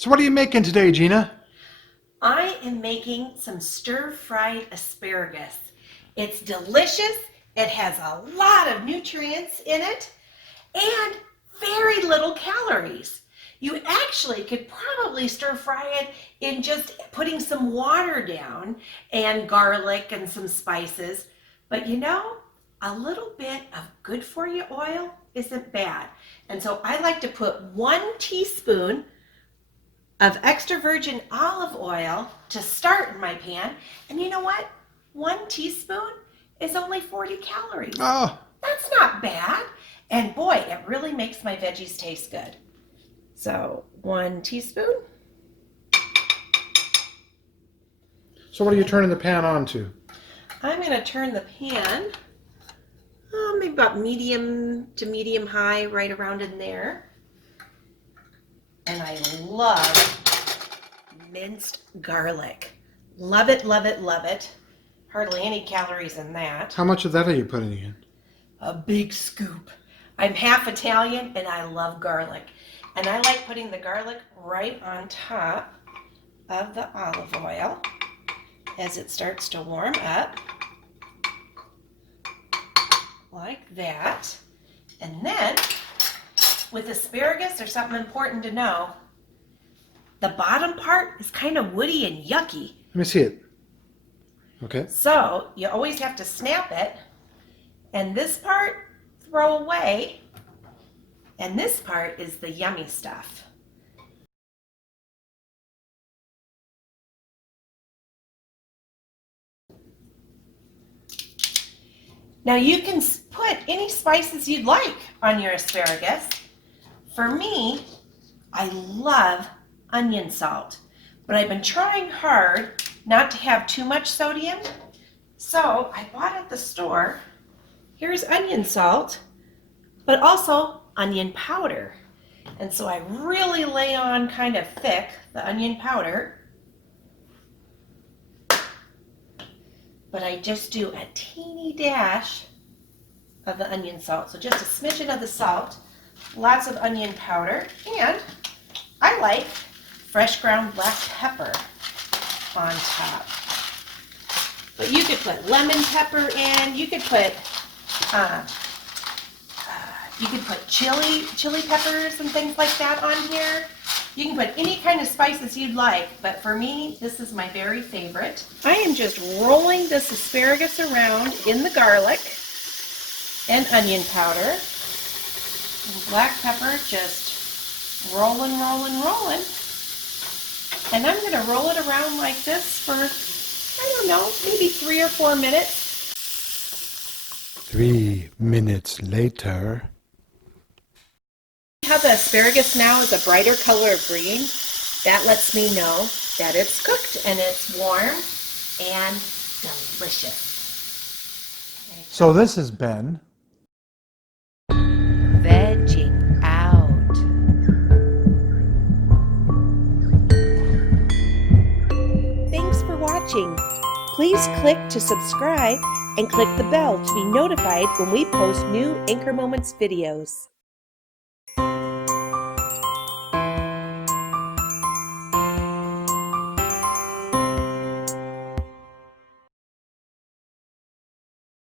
So what are you making today, Gina? I am making some stir-fried asparagus. It's delicious, it has a lot of nutrients in it, and very little calories. You actually could probably stir fry it in just putting some water down and garlic and some spices. But you know, a little bit of good for you oil isn't bad. And so I like to put 1 teaspoon of extra virgin olive oil to start in my pan. And you know what? 1 teaspoon is only 40 calories. Oh, That's not bad. And boy, it really makes my veggies taste good. So 1 teaspoon. so what are you turning the pan on to? I'm going to turn the pan, maybe about medium to medium high, right around in there. And I love minced garlic. Love it, love it, love it. Hardly any calories in that. How much of that are you putting in? A big scoop. I'm half Italian and I love garlic. And I like putting the garlic right on top of the olive oil as it starts to warm up. Like that. And then with asparagus, there's something important to know. The bottom part is kind of woody and yucky. Let me see it. Okay. So you always have to snap it. And this part, throw away. And this part is the yummy stuff. Now you can put any spices you'd like on your asparagus. For me, I love onion salt, but I've been trying hard not to have too much sodium. So I bought at the store, here's onion salt, but also onion powder. And so I really lay on kind of thick the onion powder, but I just do a teeny dash of the onion salt. So just a smidgen of the salt, lots of onion powder, and I like fresh ground black pepper on top. But you could put lemon pepper in, you could put chili peppers and things like that on here. You can put any kind of spices you'd like, but for me, this is my very favorite. I am just rolling this asparagus around in the garlic and onion powder. And black pepper, just rolling, rolling, rolling. And I'm going to roll it around like this for, I don't know, maybe 3 or 4 minutes. 3 minutes later. How the asparagus now is a brighter color of green, that lets me know that it's cooked and it's warm and delicious. So this has been Vegging out. Thanks for watching. Please click to subscribe and click the bell to be notified when we post new Anchor Moments videos.